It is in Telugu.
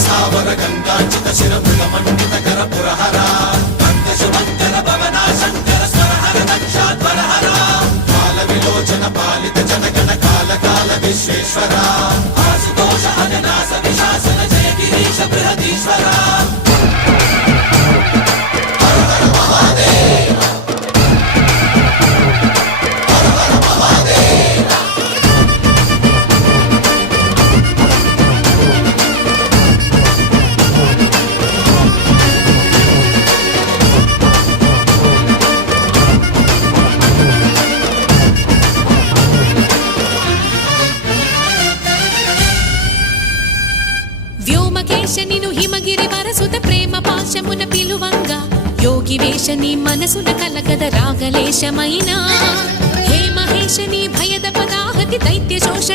సావర గంగాచిత శిరముల మండిత కర పురహర శుభంకర భవనా శంకర స్వరహర దక్షాధ్వరహర కాల విలోచన పాలిత జనగణ కాల కాల విశ్వేశ్వర ఆశుతోష అవినాశ విశాసన జయ గిరీశ బృహదీశ్వర హర హర మహాదేవ హర హర మహాదేవ వ్యోమకేశనిను హిమగిరి వరసుత ప్రేమ పాశమున పిలువంగా యోగి వేషని మనసున కలగద రాగలేశమైనా హే మహేశని భయద పదాహతి దైత్య శోష